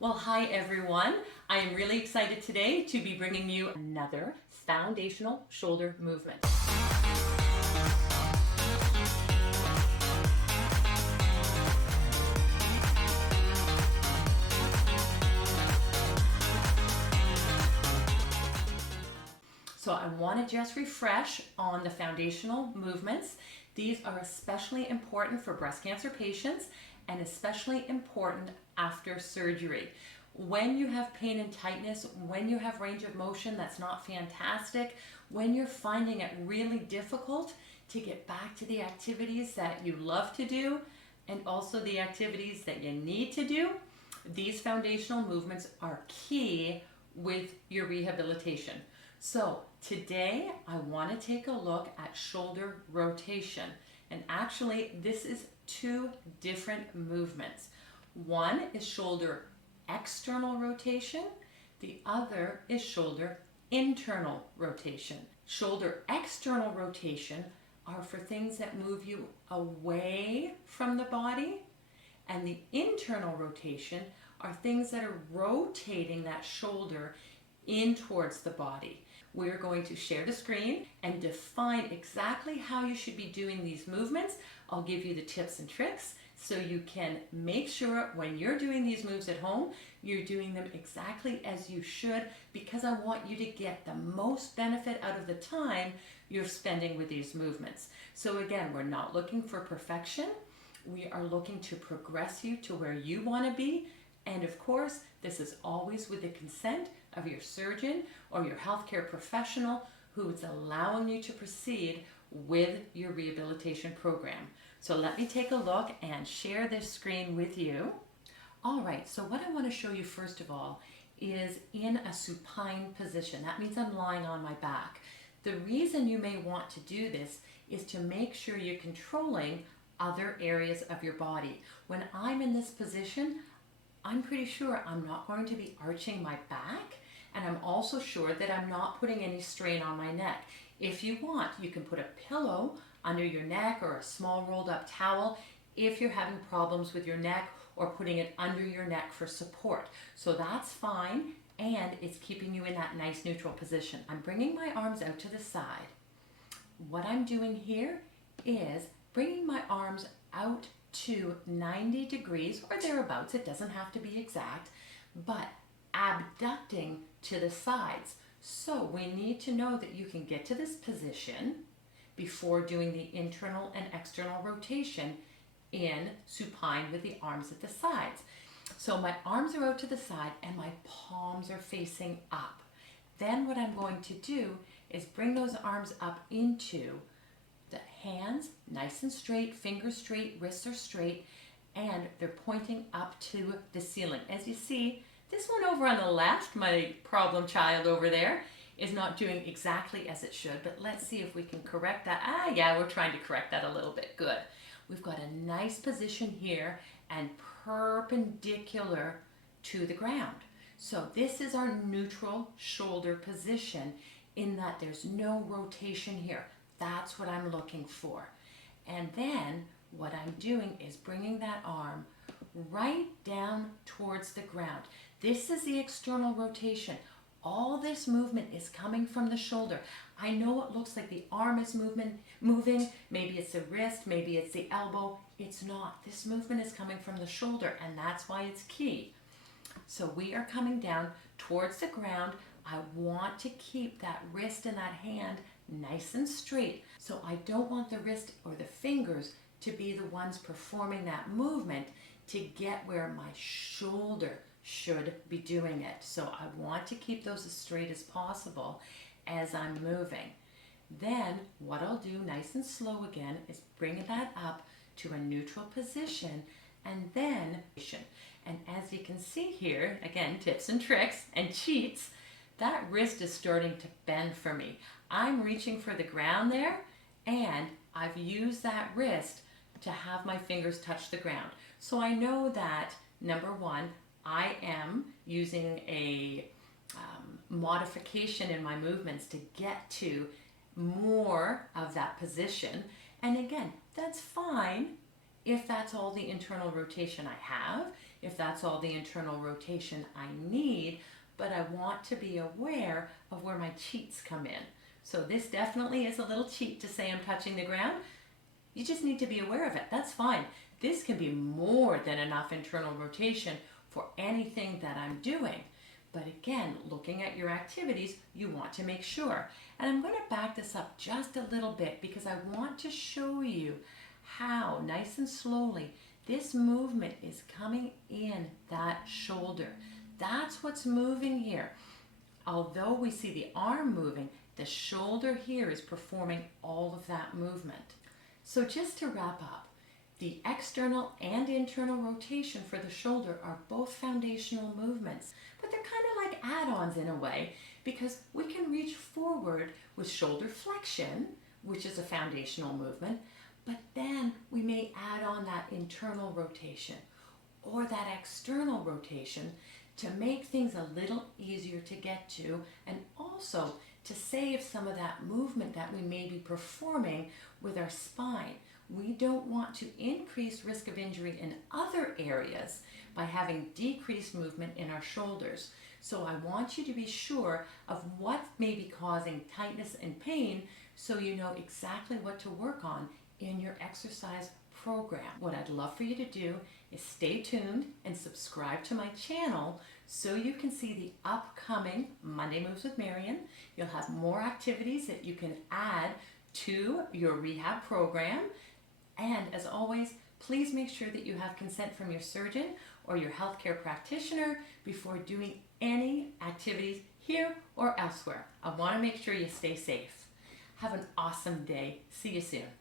Well, hi everyone. I am really excited today to be bringing you another foundational shoulder movement. So I want to just refresh on the foundational movements. These are especially important for breast cancer patients and especially important after surgery. When you have pain and tightness, when you have range of motion that's not fantastic, when you're finding it really difficult to get back to the activities that you love to do and also the activities that you need to do, these foundational movements are key with your rehabilitation. So today I want to take a look at shoulder rotation. And actually this is two different movements. One is shoulder external rotation. The other is shoulder internal rotation. Shoulder external rotation are for things that move you away from the body, and the internal rotation are things that are rotating that shoulder in towards the body. We're going to share the screen and define exactly how you should be doing these movements. I'll give you the tips and tricks so you can make sure when you're doing these moves at home, you're doing them exactly as you should, because I want you to get the most benefit out of the time you're spending with these movements. So again, we're not looking for perfection. We are looking to progress you to where you want to be. And of course, this is always with the consent of your surgeon or your healthcare professional who is allowing you to proceed with your rehabilitation program. So let me take a look and share this screen with you. All right, so what I want to show you first of all is in a supine position. That means I'm lying on my back. The reason you may want to do this is to make sure you're controlling other areas of your body. When I'm in this position, I'm pretty sure I'm not going to be arching my back, and I'm also sure that I'm not putting any strain on my neck. If you want, you can put a pillow under your neck or a small rolled up towel if you're having problems with your neck, or putting it under your neck for support. So that's fine, and it's keeping you in that nice neutral position. I'm bringing my arms out to the side. What I'm doing here is bringing my arms out to 90 degrees or thereabouts. It doesn't have to be exact, but abducting to the sides. So we need to know that you can get to this position before doing the internal and external rotation in supine with the arms at the sides. So my arms are out to the side and my palms are facing up. Then what I'm going to do is bring those arms up into the hands, nice and straight, fingers straight, wrists are straight, and they're pointing up to the ceiling. As you see, this one over on the left, my problem child over there, is not doing exactly as it should, but let's see if we can correct that. Yeah, we're trying to correct that a little bit. Good. We've got a nice position here and perpendicular to the ground. So this is our neutral shoulder position in that there's no rotation here. That's what I'm looking for. And then what I'm doing is bringing that arm right down towards the ground. This is the external rotation. All this movement is coming from the shoulder. I know it looks like the arm is moving. Maybe it's the wrist, maybe it's the elbow. It's not. This movement is coming from the shoulder, and that's why it's key. So we are coming down towards the ground. I want to keep that wrist and that hand nice and straight. So I don't want the wrist or the fingers to be the ones performing that movement to get where my shoulder should be doing it. So I want to keep those as straight as possible as I'm moving. Then what I'll do nice and slow again is bring that up to a neutral position, and then, and as you can see here, again, tips and tricks and cheats, that wrist is starting to bend for me. I'm reaching for the ground there, and I've used that wrist to have my fingers touch the ground. So I know that, number one, I am using a modification in my movements to get to more of that position. And again, that's fine if that's all the internal rotation I have. if that's all the internal rotation I need, but I want to be aware of where my cheats come in. So this definitely is a little cheat to say I'm touching the ground. You just need to be aware of it. That's fine. This can be more than enough internal rotation for anything that I'm doing. But again, looking at your activities, you want to make sure. And I'm going to back this up just a little bit because I want to show you how, nice and slowly, this movement is coming in that shoulder. That's what's moving here. Although we see the arm moving, the shoulder here is performing all of that movement. So just to wrap up, the external and internal rotation for the shoulder are both foundational movements, but they're kind of like add-ons in a way because we can reach forward with shoulder flexion, which is a foundational movement, but then we may add on that internal rotation or that external rotation to make things a little easier to get to and also to save some of that movement that we may be performing with our spine. We don't want to increase risk of injury in other areas by having decreased movement in our shoulders. So I want you to be sure of what may be causing tightness and pain so you know exactly what to work on in your exercise program. What I'd love for you to do is stay tuned and subscribe to my channel so you can see the upcoming Monday Moves with Marian. You'll have more activities that you can add to your rehab program. And as always, please make sure that you have consent from your surgeon or your healthcare practitioner before doing any activities here or elsewhere. I want to make sure you stay safe. Have an awesome day. See you soon.